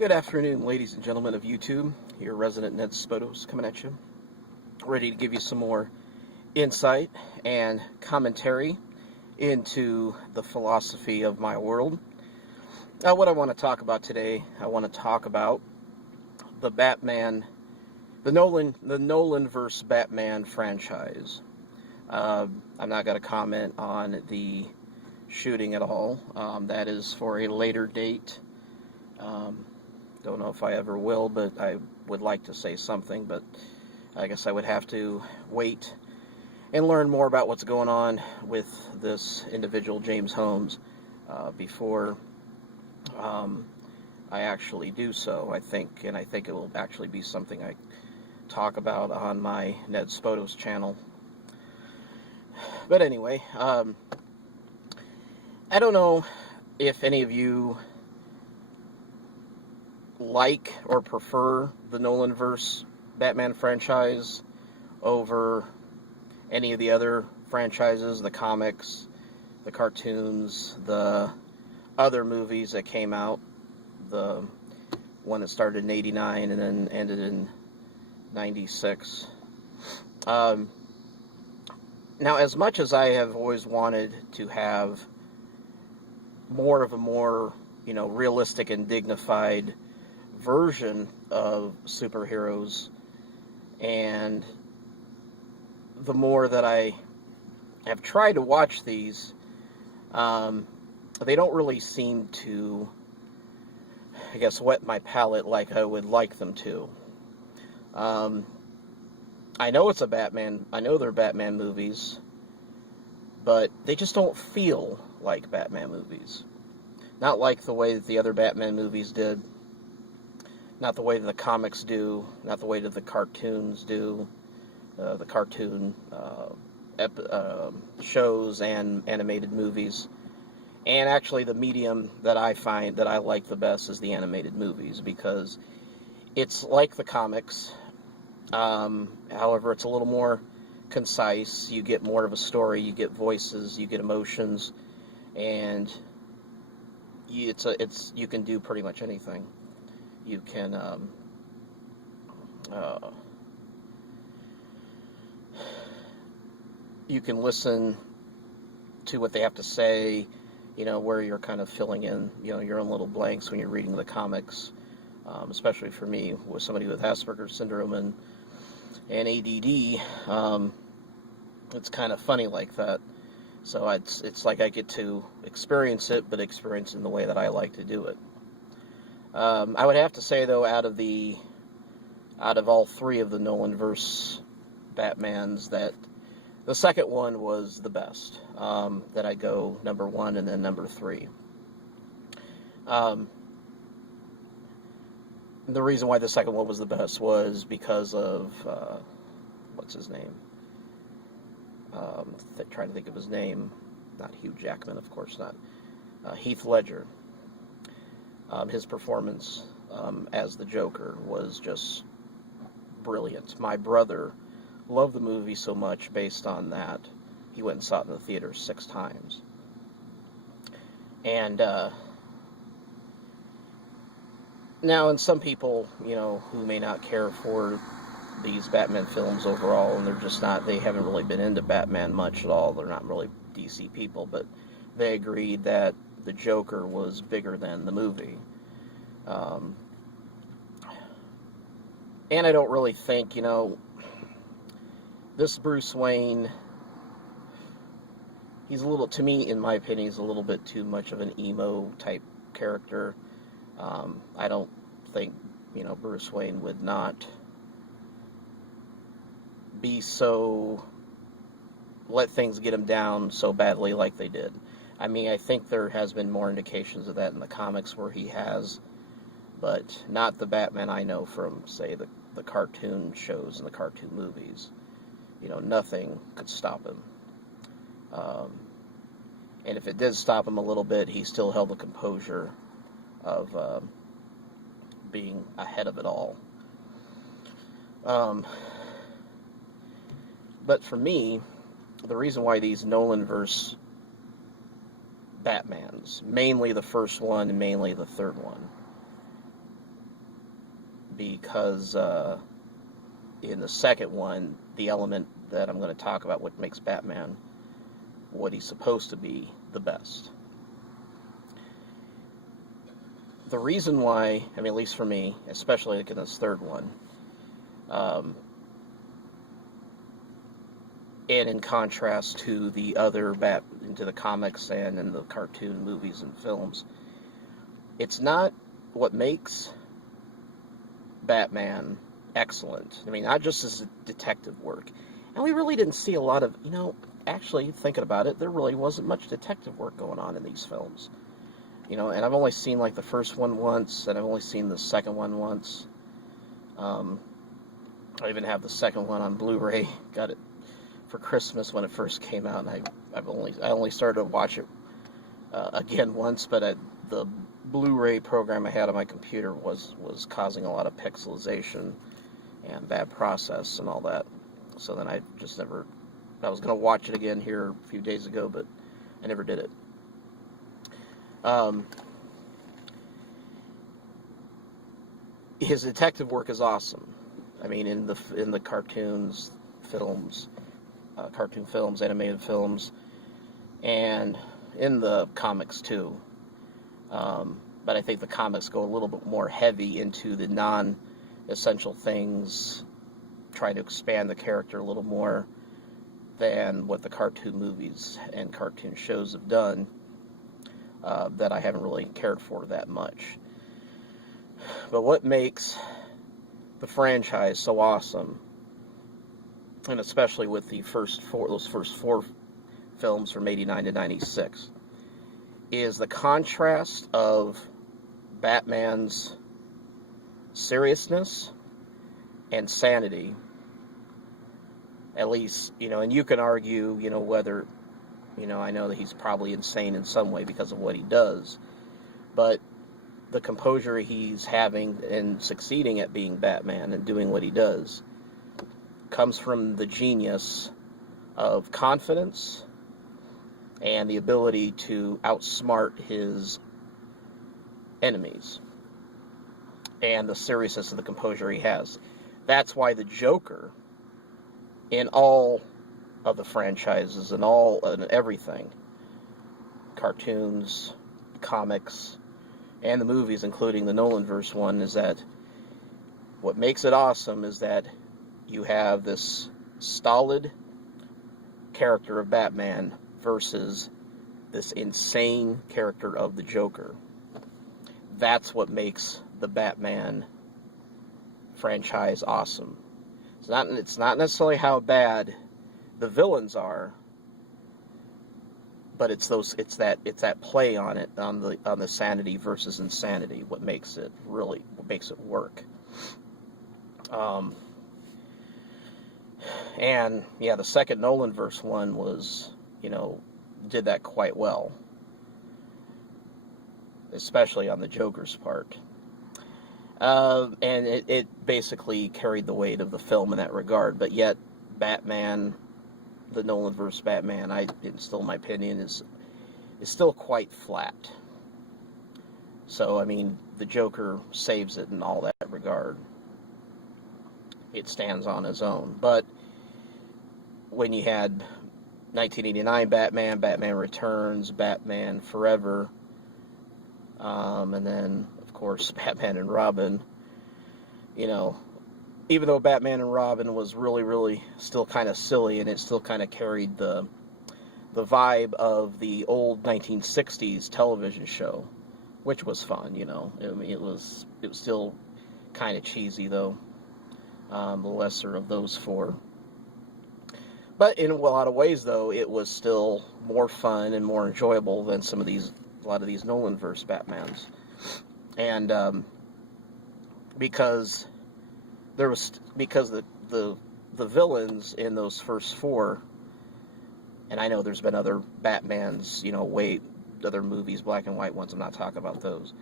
Good afternoon, ladies and gentlemen of YouTube. Your resident Ned Spotos coming at you, ready to give you some more insight and commentary into the philosophy of my world. What I want to talk about today, I want to talk about the Nolanverse Batman franchise. I'm not going to comment on the shooting at all. That is for a later date. Don't know if I ever will, but I would like to say something, but I guess I would have to wait and learn more about what's going on with this individual, James Holmes, before I actually do so, I think, and I think it will actually be something I talk about on my Ned Spotos channel. But anyway, I don't know if any of you like or prefer the Nolanverse Batman franchise over any of the other franchises, the comics, the cartoons, the other movies that came out, the one that started in '89 and then ended in '96. Now, as much as I have always wanted to have more of a realistic and dignified version of superheroes, and the more that I have tried to watch these, they don't really seem to, I guess, whet my palate like I would like them to. I know it's a Batman, I know they're Batman movies, but they just don't feel like Batman movies. Not like the way that the other Batman movies did. Not the way that the comics do, not the way that the cartoons do, the cartoon shows and animated movies. And actually the medium that I find that I like the best is the animated movies, because it's like the comics, however it's a little more concise. You get more of a story, you get voices, you get emotions, and you can do pretty much anything. You can listen to what they have to say, where you're kind of filling in, your own little blanks when you're reading the comics. Especially for me, with somebody with Asperger's syndrome and ADD, it's kind of funny like that. So it's like I get to experience it, but experience it in the way that I like to do it. I would have to say, though, out of all three of the Nolanverse Batmans, that the second one was the best. That I go number one and then number three. The reason why the second one was the best was because of what's his name? Trying to think of his name. Not Hugh Jackman, of course not. Heath Ledger. His performance as the Joker was just brilliant. My brother loved the movie so much based on that. He went and saw it in the theater 6 times. And now, and some people, who may not care for these Batman films overall, and they haven't really been into Batman much at all. They're not really DC people, but they agreed that the Joker was bigger than the movie. And I don't really think, this Bruce Wayne, he's to me, in my opinion, he's a little bit too much of an emo type character. I don't think, Bruce Wayne would not be let things get him down so badly like they did. I mean, I think there has been more indications of that in the comics where he has, but not the Batman I know from, say, the cartoon shows and the cartoon movies. Nothing could stop him. And if it did stop him a little bit, he still held the composure of being ahead of it all. But for me, the reason why these Nolanverse Batmans, mainly the first one and mainly the third one, because in the second one, the element that I'm going to talk about, what makes Batman what he's supposed to be, the best. The reason why, I mean, at least for me, especially like in this third one, and in contrast to the other into the comics and in the cartoon movies and films, it's not what makes Batman excellent. I mean, not just as detective work. And we really didn't see a lot of, actually, thinking about it, there really wasn't much detective work going on in these films. And I've only seen, like, the first one once, and I've only seen the second one once. I even have the second one on Blu-ray. Got it for Christmas when it first came out, and I only started to watch it again once, but the Blu-ray program I had on my computer was causing a lot of pixelization and bad process and all that. So then I was going to watch it again here a few days ago, but I never did it. His detective work is awesome. I mean, in the cartoon films, animated films, and in the comics too. But I think the comics go a little bit more heavy into the non-essential things, try to expand the character a little more than what the cartoon movies and cartoon shows have done, that I haven't really cared for that much. But what makes the franchise so awesome, and especially with those first four films from 89 to 96, is the contrast of Batman's seriousness and sanity. At least, and you can argue, whether, I know that he's probably insane in some way because of what he does, but the composure he's having and succeeding at being Batman and doing what he does comes from the genius of confidence and the ability to outsmart his enemies and the seriousness of the composure he has. That's why the Joker, in all of the franchises and everything, cartoons, comics, and the movies, including the Nolanverse one, is that what makes it awesome is that you have this stolid character of Batman versus this insane character of the Joker. That's what makes the Batman franchise awesome. It's not necessarily how bad the villains are, but it's that play on it, on the sanity versus insanity, what makes it work. And yeah, the second Nolanverse one was, did that quite well, especially on the Joker's part. And it basically carried the weight of the film in that regard, but yet Batman, the Nolanverse Batman, in my opinion, is still quite flat. So, I mean, the Joker saves it in all that regard. It stands on its own. But when you had 1989 Batman, Batman Returns, Batman Forever, and then, of course, Batman and Robin, even though Batman and Robin was really, really still kind of silly, and it still kind of carried the vibe of the old 1960s television show, which was fun, I mean, it was still kind of cheesy, though, the lesser of those four. But in a lot of ways, though, it was still more fun and more enjoyable than a lot of these Nolanverse Batmans. And because the villains in those first four, and I know there's been other Batmans, other movies, black and white ones, I'm not talking about those.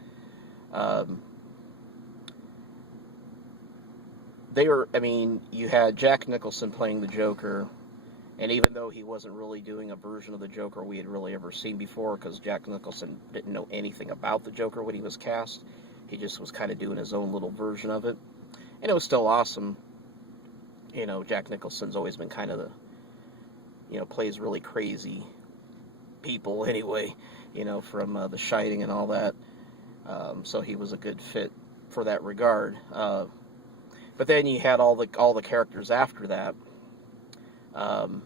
You had Jack Nicholson playing the Joker, and even though he wasn't really doing a version of the Joker we had really ever seen before, because Jack Nicholson didn't know anything about the Joker when he was cast, he just was kind of doing his own little version of it. And it was still awesome. You know, Jack Nicholson's always been kind of the, you know, plays really crazy people anyway, you know, from The Shining and all that. So he was a good fit for that regard. But then you had all the characters after that, um,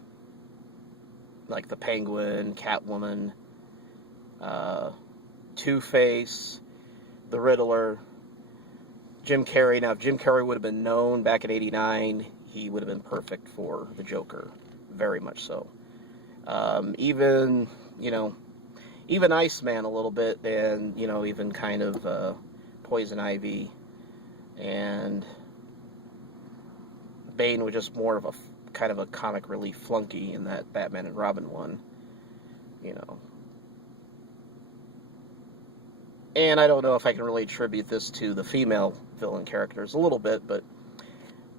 like the Penguin, Catwoman, Two-Face, the Riddler, Jim Carrey. Now, if Jim Carrey would have been known back in '89, he would have been perfect for the Joker, very much so. Even, you know, even Iceman a little bit, and, you know, even kind of Poison Ivy, and Bane was just more of a kind of a comic relief flunky in that Batman and Robin one, you know. And I don't know if I can really attribute this to the female villain characters a little bit, but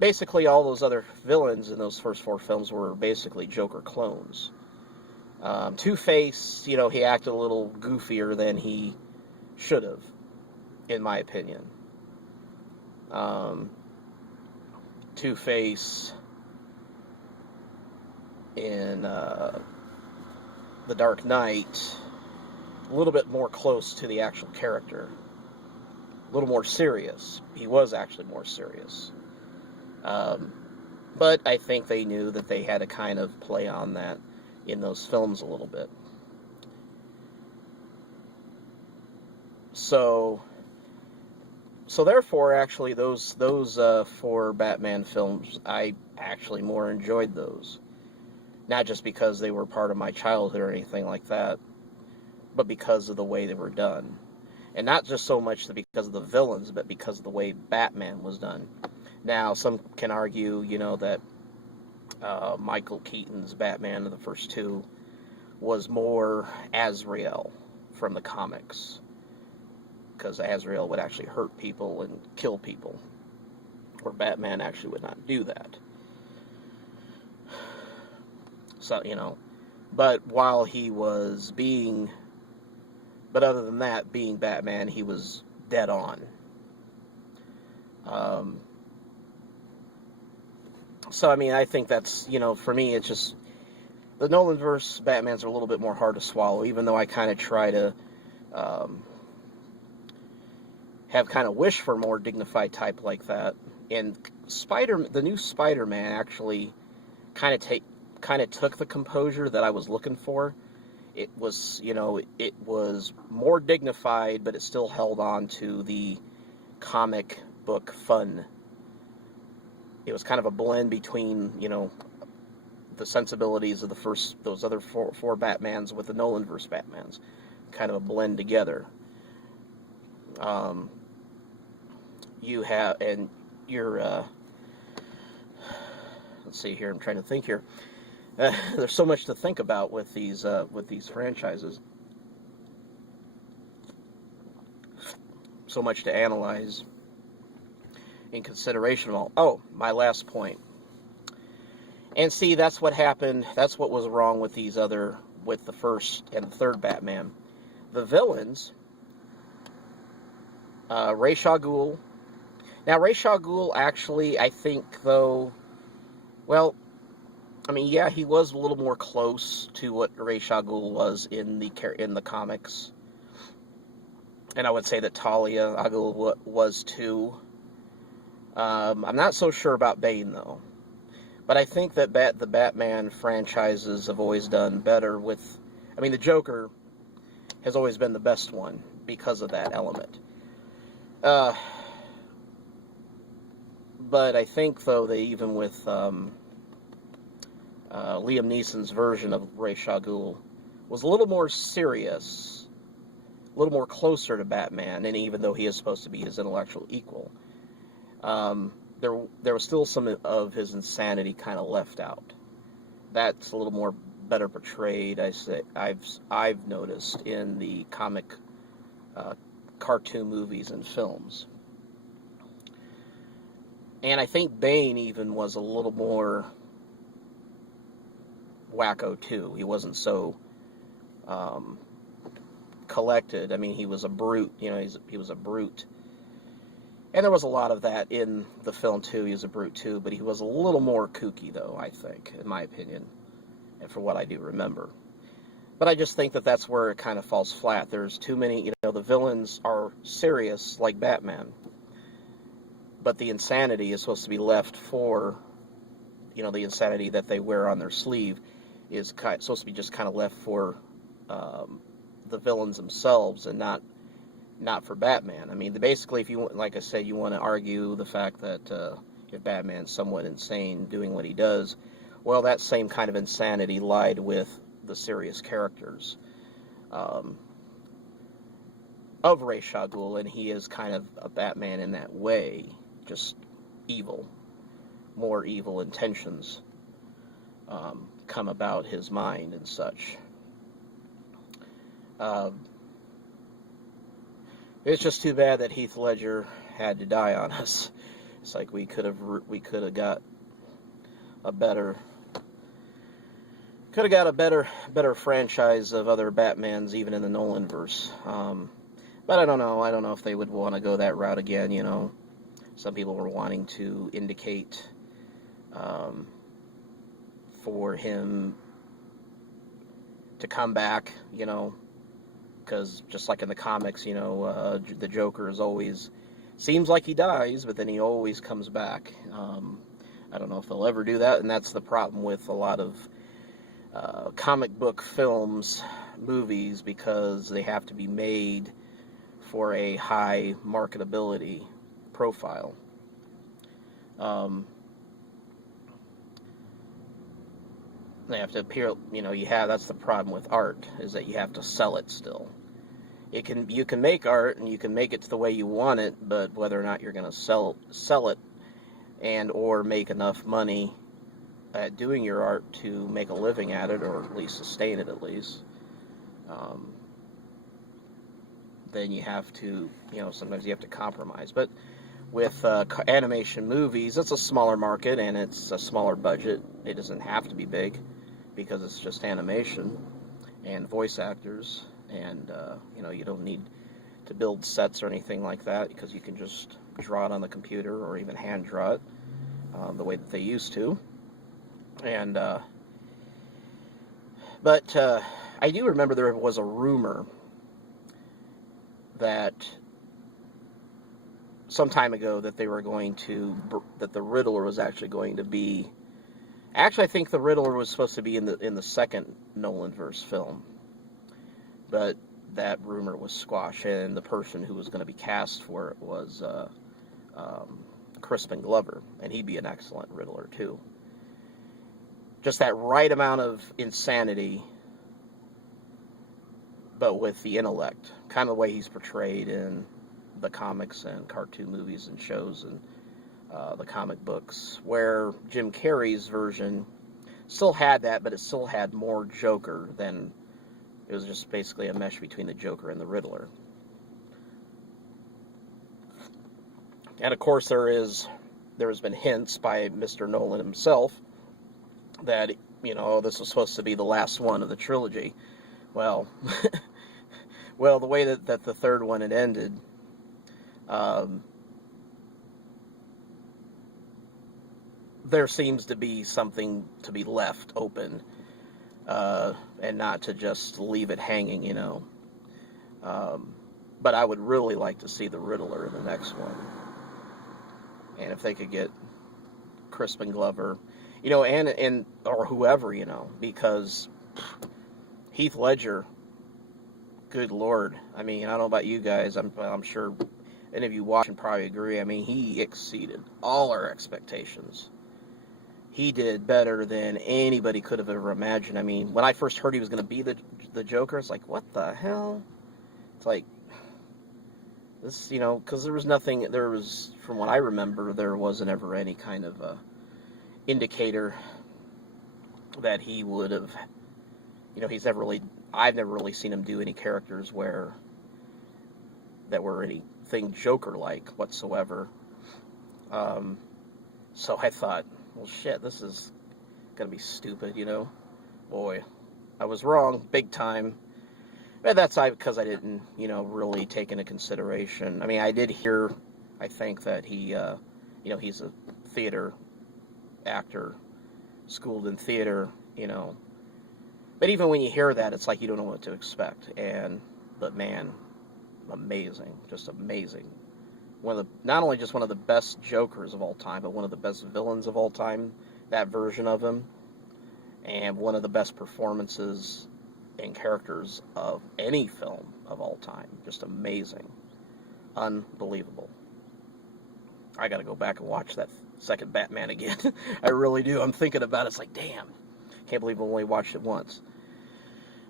basically all those other villains in those first 4 films were basically Joker clones. Two-Face, you know, he acted a little goofier than he should have, in my opinion. Two-Face in The Dark Knight, a little bit more close to the actual character, a little more serious. He was actually more serious. But I think they knew that they had to kind of play on that in those films a little bit. So therefore, actually, those 4 Batman films, I actually more enjoyed those. Not just because they were part of my childhood or anything like that, but because of the way they were done. And not just so much because of the villains, but because of the way Batman was done. Now, some can argue, you know, that Michael Keaton's Batman of the first 2 was more Azrael from the comics, because Azrael would actually hurt people and kill people, where Batman actually would not do that. So, you know, but other than that, being Batman, he was dead on. So, I mean, I think that's, you know, for me, it's just, the Nolanverse Batmans are a little bit more hard to swallow, even though I kind of try to have kind of wish for more dignified type like that. And the new Spider-Man actually kind of took the composure that I was looking for. It was, you know, it was more dignified, but it still held on to the comic book fun. It was kind of a blend between, you know, the sensibilities of those other four Batmans with the Nolanverse Batmans. Kind of a blend together. Let's see here, I'm trying to think here. There's so much to think about with these franchises. So much to analyze in consideration of all. Oh, my last point. And see, that's what happened. That's what was wrong with with the first and the third Batman. The villains, Ra's al Ghul. Now, Ra's al Ghul actually, I think, though, well, I mean, yeah, he was a little more close to what Ra's al Ghul was in the comics. And I would say that Talia al Ghul was too. I'm not so sure about Bane, though. But I think that the Batman franchises have always done better with... I mean, the Joker has always been the best one because of that element. But I think, though, that even with Liam Neeson's version of Ra's al Ghul was a little more serious, a little more closer to Batman, and even though he is supposed to be his intellectual equal, there was still some of his insanity kind of left out. That's a little more better portrayed, I've noticed, in the comic cartoon movies and films. And I think Bane even was a little more wacko too. He wasn't so collected. I mean, he was a brute. You know, he was a brute. And there was a lot of that in the film, too. He was a brute, too, but he was a little more kooky, though, I think, in my opinion, and for what I do remember. But I just think that that's where it kind of falls flat. There's too many, the villains are serious, like Batman, but the insanity is supposed to be left for, the insanity that they wear on their sleeve is supposed to be just kind of left for the villains themselves, and not for Batman. I mean, basically, if you, like I said, you want to argue the fact that if Batman's somewhat insane doing what he does, well, that same kind of insanity lied with the serious characters of Ra's al Ghul, and he is kind of a Batman in that way, just evil, more evil intentions come about his mind and such. It's just too bad that Heath Ledger had to die on us. It's like we could have got a better franchise of other Batmans, even in the Nolanverse. But I don't know. I don't know if they would want to go that route again. Some people were wanting to indicate for him to come back. Because just like in the comics, the Joker is always, seems like he dies, but then he always comes back. I don't know if they'll ever do that, and that's the problem with a lot of comic book films, movies, because they have to be made for a high marketability profile. They have to appear, that's the problem with art, is that you have to sell it still. You can make art, and you can make it the way you want it, but whether or not you're going to sell it and or make enough money at doing your art to make a living at it, or at least sustain it at least, then you have to, sometimes you have to compromise. But with animation movies, it's a smaller market, and it's a smaller budget. It doesn't have to be big, because it's just animation and voice actors, and you don't need to build sets or anything like that, because you can just draw it on the computer or even hand draw it the way that they used to. And but I do remember there was a rumor that some time ago that they were going to, that the Riddler was actually going to be. Actually, I think the Riddler was supposed to be in the second Nolanverse film, but that rumor was squashed, and the person who was going to be cast for it was Crispin Glover, and he'd be an excellent Riddler too. Just that right amount of insanity, but with the intellect, kind of the way he's portrayed in the comics and cartoon movies and shows and the comic books, where Jim Carrey's version still had that, but it still had more Joker than, it was just basically a mesh between the Joker and the Riddler. And of course there has been hints by Mr. Nolan himself that, this was supposed to be the last one of the trilogy. Well, the way that the third one had ended, there seems to be something to be left open, and not to just leave it hanging, But I would really like to see the Riddler in the next one. And if they could get Crispin Glover, and or whoever, because Heath Ledger, good Lord. I mean, I don't know about you guys. I'm sure any of you watching probably agree. I mean, he exceeded all our expectations. He did better than anybody could have ever imagined. I mean, when I first heard he was going to be the Joker, it's like, what the hell? It's like, this, because there was, from what I remember, there wasn't ever any kind of indicator that he would have, I've never really seen him do any characters that were anything Joker-like whatsoever. So I thought, well, shit, this is going to be stupid, Boy, I was wrong, big time. But that's because I didn't, really take into consideration. I mean, I I think that he, he's a theater actor, schooled in theater, But even when you hear that, it's like you don't know what to expect. But man, amazing, just amazing. Not only just one of the best Jokers of all time, but one of the best villains of all time. That version of him, and one of the best performances and characters of any film of all time. Just amazing, unbelievable. I got to go back and watch that second Batman again. I really do. I'm thinking about it. It's like, damn, can't believe I only watched it once.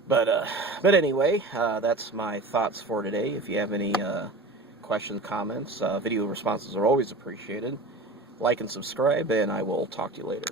But anyway, that's my thoughts for today. If you have any questions, comments, video responses are always appreciated. Like and subscribe, and I will talk to you later.